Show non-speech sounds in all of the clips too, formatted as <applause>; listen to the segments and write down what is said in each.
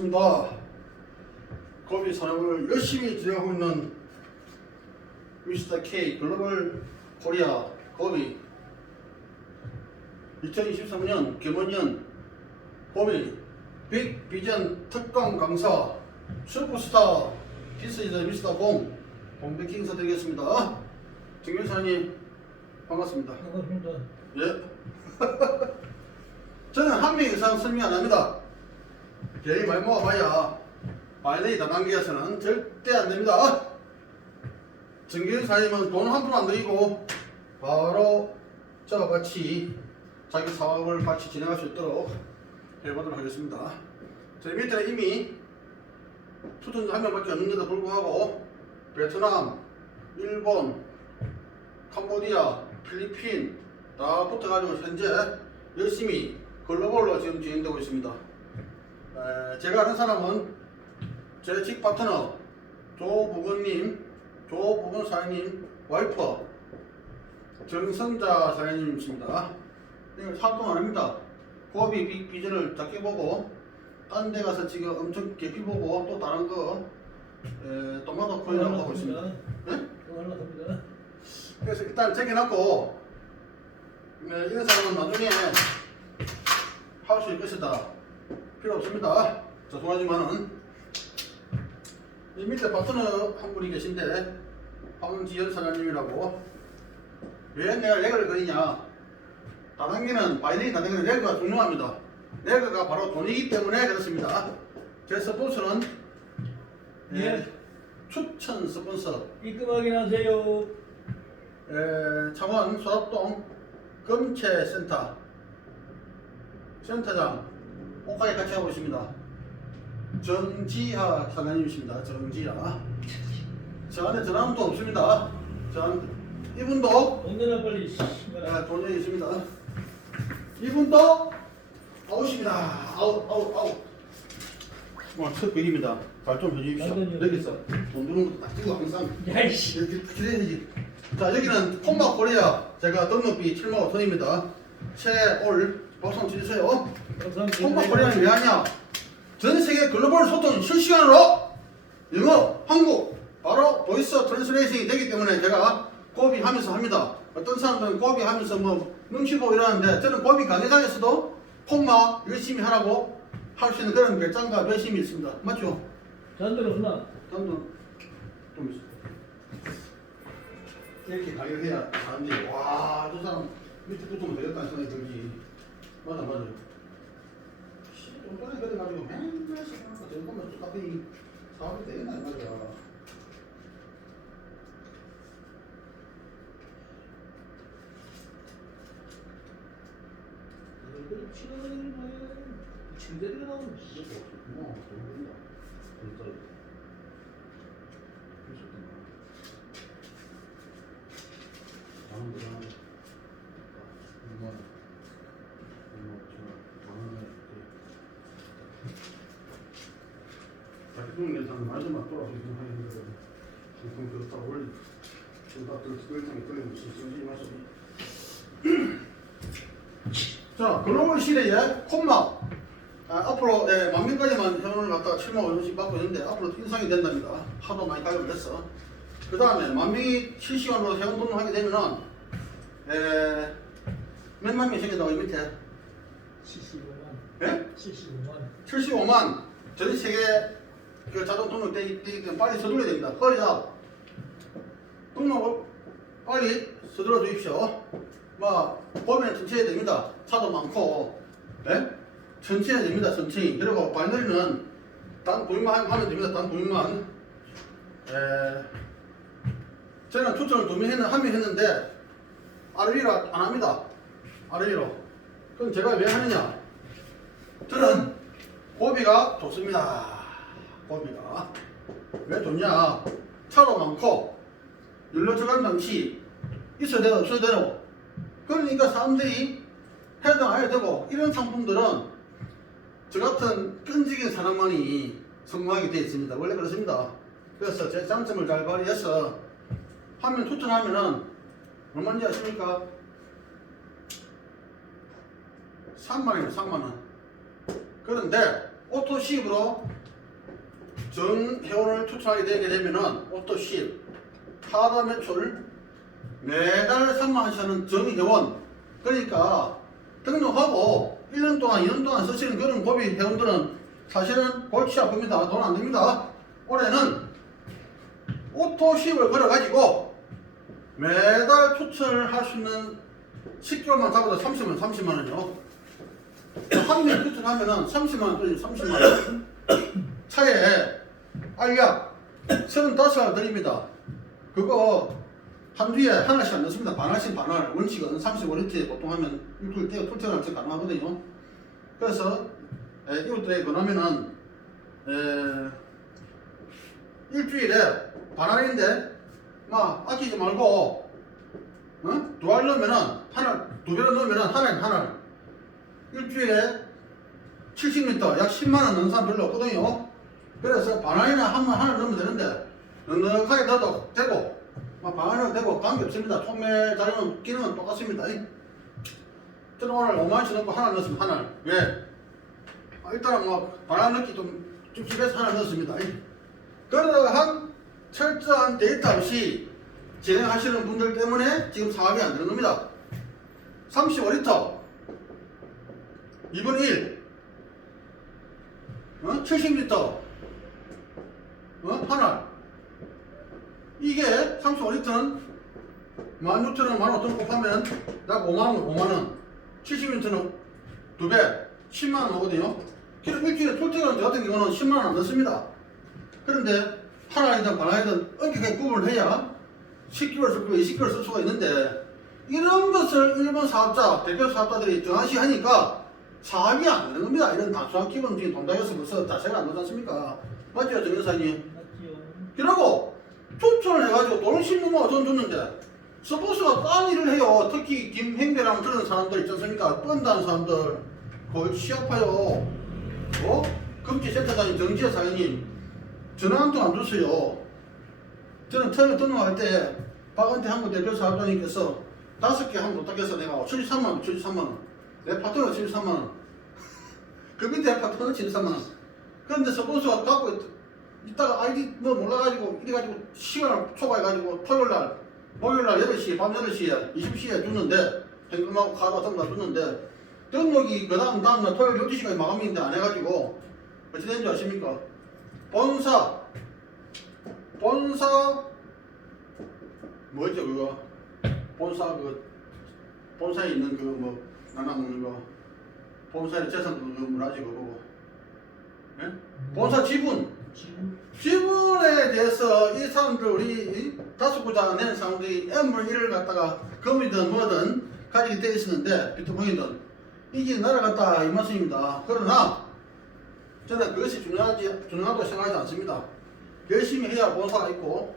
반갑습니다. 고비 사역을 열심히 진행하고 있는 미스터 K 글로벌 코리아 고비 2023년 개원년 고비 빅 비전 특강 강사 슈퍼스타 디스 이즈 미스터 공 공백희 인사 드리겠습니다. 정교사님 반갑습니다. 반갑습니다. 예. <laughs> 저는 한명 이상 설명 안 합니다. 괜히 많이 모아봐야 말레이 다단계에서는 절대 안 됩니다. 정규사님은 돈 한 푼안 들이고 바로 저와 같이 자기 사업을 같이 진행할 수 있도록 해보도록 하겠습니다. 저희 밑에 이미 투전자 한 명밖에 없는데도 불구하고 베트남, 일본, 캄보디아, 필리핀 다 붙어가지고 현재 열심히 글로벌로 지금 진행되고 있습니다. 에, 제가 아는 사람은 제 직 파트너 조부근님, 조부근 사장님 와이프 정성자 사장님이십니다. 이거 활동 안 합니다. 고비 비- 비전을 작게 보고 딴 데 가서 지금 엄청 깊이 보고 또 다른 거 에, 토마토 코인이라고 하고 있습니다. 네? 그래서 일단 적어놨고 네, 이런 사람은 나중에 할 수 있을 것이다 필요 없습니다. 죄송하지만은 이 밑에 파트너 한 분이 계신데 황지연 사장님이라고. 왜 내가 레그를 그리냐? 다단계는 바이든이 다단계는 레그가 중요합니다. 레그가 바로 돈이기 때문에 그렇습니다. 제 스폰서는 예. 추천 스폰서. 입금 확인하세요. 에, 창원 소합동 검체센터. 센터장 옷가게 같이 하고 있습니다. 정지하 사장님이십니다. 정지하. 저한테 전화번호 없습니다. 전 이분도 돈 내놔 빨리. 에, 씨발. 돈이 있습니다. 이분도 아웃입니다. 아웃 아웃 아웃. 뭐 특별입니다. 발좀 해주십시오. 여기서 돈 드는 것도 딱 찍고 항상 야이씨. 이렇게 기대해야지. 자 여기는 콤마 코리아 제가 등록비 7만 5천입니다. 최올 박수 한번 주세요. 콤마 코리아는 왜 하냐? 전 세계 글로벌 소통 실시간으로 영어, 한국 바로 보이스 트랜스레이션이 되기 때문에 제가 고비 하면서 합니다. 어떤 사람들은 고비 하면서 뭐 눈치 보고 이러는데 저는 고비 강의장에서도 콤마 열심히 하라고 할 수 있는 그런 별장과 배심이 있습니다. 맞죠? 잔들 없나? 단도 좀 있어. 이렇게 가격해야 사람들이 와, 저 사람 밑에 붙으면 되겠다는 생각이 들지. 맞아, 맞아. 씨, 좀 전에 그래가지고 맨날 시간 저거면 똑같이 사업이 되겠나, 이 말이야. 치는 거야. 침대를. 뭐, 돈 된다. 진짜. 미쳤던가. 다음 그냥, 이거, 이거, 저, 다음에, 괜찮은 마지막 돌아서 하는 거거든. 지금 그렇다 다 들, 들탕에 들리고 쓰지 마시고. <clears throat> 자, 글로벌 시대에 콤마 아, 앞으로 예, 만 명까지만 회원을 갖다가 7만 5천씩 받고 있는데 앞으로 인상이 된답니다. 하도 많이 가입을 했어. 그 다음에 만 명이 실시간으로 회원 등록하게 되면은 에, 몇만 명이 생긴다고 이 밑에 75만. 예? 75만. 75만 전 세계 그 자동 등록 되기 때문에 빨리 서둘러야 됩니다. 허리야 등록을 빨리 서둘러 주십시오. 뭐 보면 천천히 해야 됩니다. 차도 많고, 예? 천천히 해야 됩니다. 천천히. 그리고 바이너리는 단 도입만 하면 됩니다. 단 도입만. 에, 저는 추천을 두명 했는 한명 했는데 RW로 안 합니다. RW로. 그럼 제가 왜 하느냐? 저는 고비가 좋습니다. 고비가 왜 좋냐? 차도 많고 연료저감 장치 있어야 되고 없어야 되고 그러니까 사람들이 안 해도 되고 이런 상품들은 저 같은 끈질긴 사람만이 성공하게 되어 있습니다. 원래 그렇습니다. 그래서 제 장점을 잘 발휘해서 화면 추천하면은 얼마인지 아십니까? 3만 원이에요, 3만 원. 그런데 오토십으로 전 회원을 추천하게 되게 되면은 오토십 하다 매출 매달 3만 원씩 하는 전 회원. 그러니까 등록하고 1년 동안 2년 동안 쓰시는 그런 고비 회원들은 사실은 골치 아픕니다. 돈 안 됩니다. 올해는 오토십을 걸어가지고 매달 추천을 할 수 있는 10개월만 잡아도 30만 30만 원이요. 한명 추천하면은 30만 원 또는 30만 원. 차에 알약 35알 드립니다 그거 한 뒤에 하나씩 안 넣습니다 반알씩 반알 원칙은 35리터에 보통 하면 일주일 때 풀테를 할 가능하거든요 그래서 에, 이웃들에게 권하면은 에, 일주일에 반알인데 막 아끼지 말고 어? 두알 넣으면은 하나 두 배로 넣으면은 하나에 하나 일주일에 70m 약 10만 원 넣는 사람 별로 없거든요. 그래서 반알이나 한만 하나 넣으면 되는데 넉넉하게 넣어도 되고 막 반알은 되고 관계 없습니다. 총매 자료는 기능은 똑같습니다. 이. 저는 오늘 5만 원씩 넣고 하나 넣었습니다. 하나 왜? 아, 일단은 뭐 반알 넣기 좀 찝찝해서 하나 넣었습니다. 이. 그러한 철저한 데이터 없이 진행하시는 분들 때문에 지금 사업이 안 되는 겁니다. 35리터 2분 1 어? 70리터 어? 하나 이게 35리터는 16,000원, 15,000원 곱하면 약 5만원, 5만원 70리터는 2배 10만원 오거든요 그럼 일주일에 출퇴근 같은 경우는 10만원 안 넣습니다 그런데 하나이든 반하이든 엄격하게 구분을 해야 10개월 쓸 거, 20개월 쓸 수가 있는데 이런 것을 일본 사업자, 대표 사업자들이 정하시 하니까 사업이 안 되는 겁니다. 이런 단순한 기본적인 동작에서 벌써 자세가 안 나지 않습니까? 맞죠, 정 여사님? 그러고 추천을 해가지고 돈을 16만 원 줬는데 서포스가 딴 일을 해요. 특히 김행배랑 그런 사람들 있지 않습니까? 뻔다는 사람들 거의 취업하요. 어? 금지센터장님 정지혜 사장님 전화 한 통 안 줬어요. 저는 처음에 등록할 때 박은태 한국 대표 사업장님께서 다섯 개 한국 도탁해서 내가 73만 원, 73만 원. 내 파트너 73만 원. <laughs> 그 밑에 파트너 73만 원. 그런데 서포스가 갖고 있, 있다가 아이디 뭐 몰라가지고 이래가지고 시간을 초과해가지고 토요일날, 목요일날 8시, 밤 8시에, 20시에 줬는데 현금하고 카드 같은 거 줬는데 등록이 그 다음 다음날 토요일 12시까지 마감인데 안 해가지고 어찌 된줄 아십니까? 본사. 본사. 뭐였죠 그거? 본사 그 본사에 있는 그 뭐 나눠 먹는 거. 본사의 재산 그거 뭐라지 그거? 예? 본사 지분 지분에 대해서 이 사람들이 이 다섯 구자 낸 사람들이 M을 1을 갖다가 금이든 뭐든 가지게 되어 있었는데 비트코인이든 이게 날아갔다 이 말씀입니다. 그러나 저는 그것이 중요하지 중요하다고 생각하지 않습니다. 열심히 해야 본사가 있고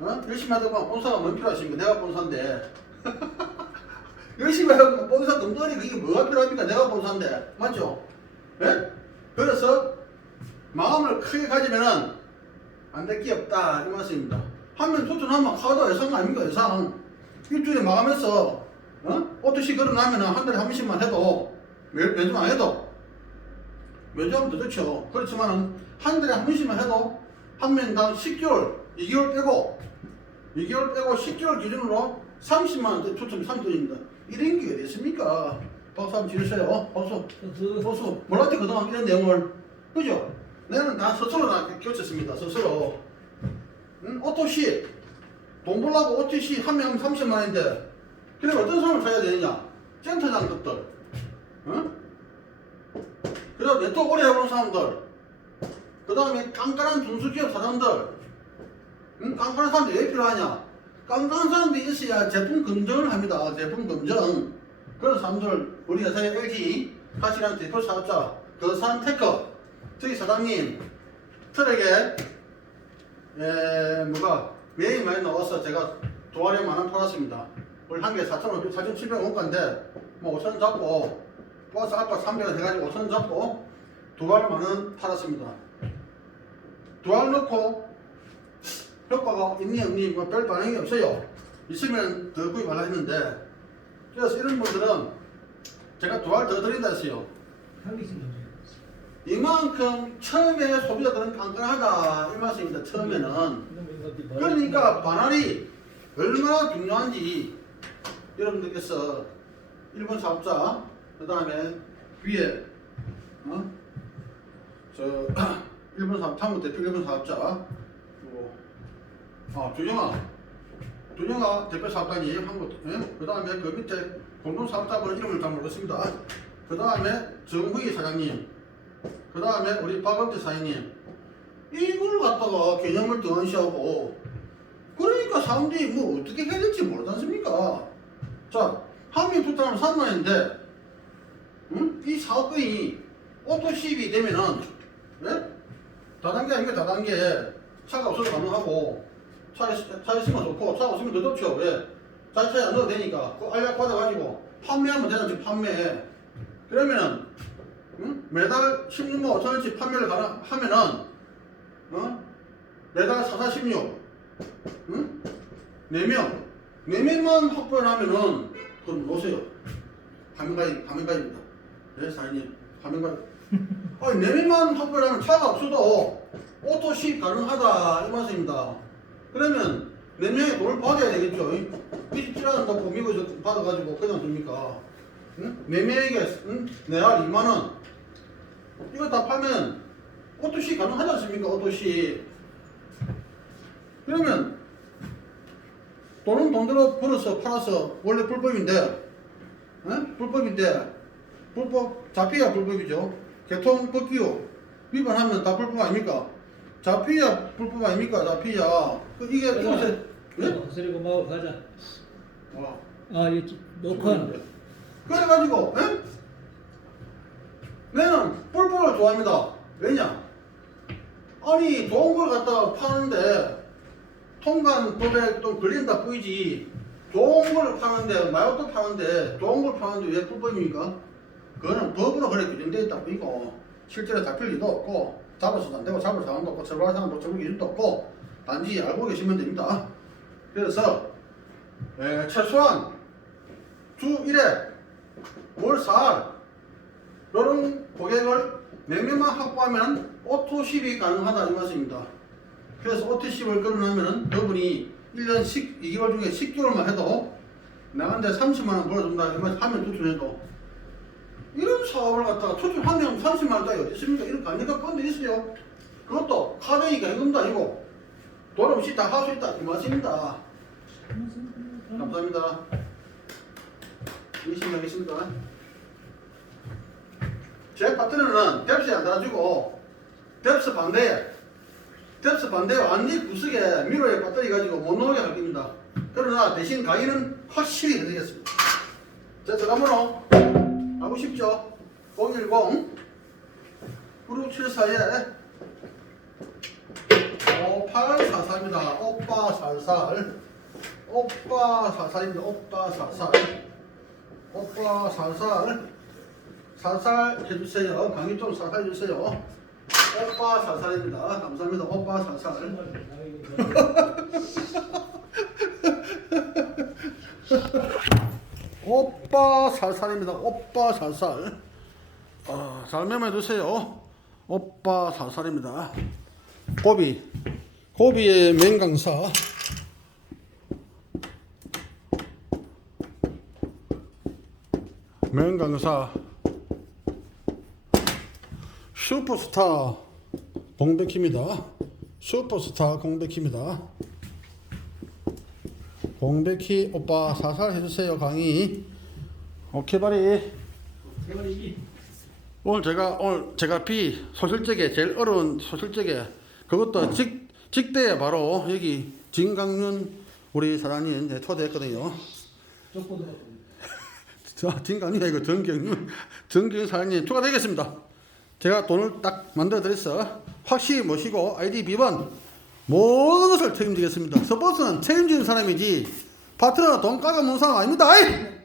어? 열심히 하다 보면 본사가 뭔 필요하십니까? 내가 본사인데 <laughs> 열심히 하면 본사 덩더리 그게 뭐가 필요합니까? 내가 본사인데 맞죠? 예? 그래서 마음을 크게 가지면은 안 될 게 없다 이 말씀입니다. 한명 추천하면 카드 예상 아닙니까 예상 일주일에 마감해서 어? 오토시 걸어나면은 한 달에 한 번씩만 해도 매, 매주 안 해도 매주 하면 더 좋죠. 그렇지만은 한 달에 한 번씩만 해도 한 명당 10개월 2개월 빼고 2개월 빼고 10개월 기준으로 30만 원대 추천 3돈입니다. 이런 게 어디 있습니까? 박수 한번 치르세요. 박수. 그 보수 몰랐지 그동안 이런 내용을 그죠? 내는 다 스스로 나 교체했습니다 스스로. 응? 오토시 돈 벌라고 오토시 한 명 30만 원인데 그래 어떤 사람을 사야 되느냐? 센터장들. 응? 그리고 네트워크 오래 해본 사람들. 그 다음에 깐깐한 중소기업 사장들. 응? 깐깐한 사람들이 왜 필요하냐? 깐깐한 사람들이 있어야 제품 검증을 합니다 제품 검증. 그런 사람들 우리 회사의 LG 가시라는 대표 사업자 그산 테크 저기 사장님 트럭에 에 뭐가 매일 많이 나와서 제가 도화리 만원 팔았습니다. 오늘 한 개에 4,500, 4,700 원가인데 뭐 5,000원 잡고 플러스 알파 300원 해가지고 5,000원 잡고 두알 만원 팔았습니다. 두알 넣고 효과가 있니 없니 뭐별 반응이 없어요. 있으면 더 구입하려 했는데 그래서 이런 분들은 제가 두알더 드린다 했어요. 이만큼 처음에 소비자들은 깐깐하다 이 말씀입니다. 처음에는 그러니까 반환이 얼마나 중요한지 여러분들께서 일본 사업자 그 다음에 위에 어? 저 <clears throat> 일본 사업 탐구 대표 일본 사업자 그리고 아 조정아 조정아 대표 사업단이 한국 예? 그 다음에 그 밑에 공동 사업자분 이름을 잘 모르겠습니다. 그 다음에 정후기 사장님 그 다음에 우리 박원태 사장님 이걸 갖다가 개념을 등한시하고 그러니까 사람들이 뭐 어떻게 해야 될지 모르지 않습니까? 자, 한명 투자하면 3만인데, 응? 이 사업권이 오토 시입이 되면은, 네? 다단계 아니면 다단계 차가 없어도 가능하고, 차에, 차에 있으면 좋고, 차가 없으면 더 좋죠. 왜? 자차에 안 넣어도 되니까, 그 알약 받아가지고, 판매하면 되잖아, 지금 판매. 그러면은, 응? 매달 16만 5천원씩 판매를 가능, 하면은, 어? 매달 4, 4, 16, 응? 4명. 4명만 확보를 하면은, 그럼 놓으세요. 화면가입, 화면가입입니다. 네, 사장님. 화면가입. <laughs> 아니, 4명만 확보를 하면 차가 없어도 오토 시입 가능하다. 이 말씀입니다. 그러면 4명의 돈을 받아야 되겠죠. 27한다고 미국에서 받아가지고 그냥 줍니까? 응? 4명에게, 응? 내가 2만원. 이거 다 팔면 오토 시입 가능하지 않습니까? 오토 시입. 그러면 돈은 돈대로 벌어서 팔아서 원래 불법인데, 에? 불법인데, 불법 잡혀야 불법이죠. 개통 법규 위반하면 다 불법 아닙니까? 잡혀야 불법 아닙니까? 잡혀야 그 이게 이것에 예? 그리고 마을 가자. 어. 아, 이 녹화는 그래가지고 에? 나는 뿔뿔을 좋아합니다. 왜냐? 아니 좋은 걸 갖다가 파는데 통관 법에 좀 걸린다 보이지 좋은 걸 파는데 마요도 파는데 좋은 걸 파는데 왜 불법입니까? 그거는 법으로 그래 규정되어 있다 보이고 실제로 잡힐 리도 없고 잡아서도 안 되고 잡을 사람도 없고 처벌할 사람도 처벌 기준도 없고 단지 알고 계시면 됩니다. 그래서 에, 최소한 주 1회 월 4일 이런 고객을 4명만 확보하면 오토 10이 가능하다 이 말씀입니다. 그래서 오토 10을 끊어놓으면 그분이 1년 10, 2개월 중에 10개월만 해도 나한테 30만원 벌어준다 이말 하면 추천해도 이런 사업을 갖다가 추천하면 30만원 따위 어디 있습니까? 이런 관리가 뻔데 있어요. 그것도 카드니까 현금도 아니고 돈 없이 다 할 수 있다 이 말씀입니다. 감사합니다. 열심히 하겠습니다. 제 파트너는 뎁스에 안 달아주고 뎁스 반대에 뎁스 반대에 완전히 구석에 미로에 배터리 가지고 못 나오게 할 겁니다. 그러나 대신 강의는 확실히 해드리겠습니다. 제 전화번호 하고 싶죠? 010 9674에 5844입니다. 오빠 살살 오빠 살살입니다. 오빠 살살 오빠 살살 살살 해주세요. 강의 좀 살살 해주세요. 오빠 살살입니다. 감사합니다. 오빠 살살. <laughs> 오빠 살살입니다. 오빠 살살. 아, 잘 메모해 두세요. 오빠 살살입니다. 고비. 고비의 맹강사. 맹강사. 슈퍼스타 공백희입니다. 슈퍼스타 공백희입니다. 공백희 오빠 살살 해주세요 강의. 오케이 바리. 세월이 오늘 제가 오늘 제가 비 소실적에 제일 어려운 소실적에 그것도 직 직대에 바로 여기 진강윤 우리 사장님 네, 초대했거든요. 자, 진강윤 이거 정경윤 <laughs> 정경윤 사장님 추가되겠습니다. 제가 돈을 딱 만들어 드렸어. 확실히 모시고 아이디 비번 모든 것을 책임지겠습니다. 서포트는 책임지는 사람이지 파트너가 돈 까가 먹는 사람 아닙니다. 아이!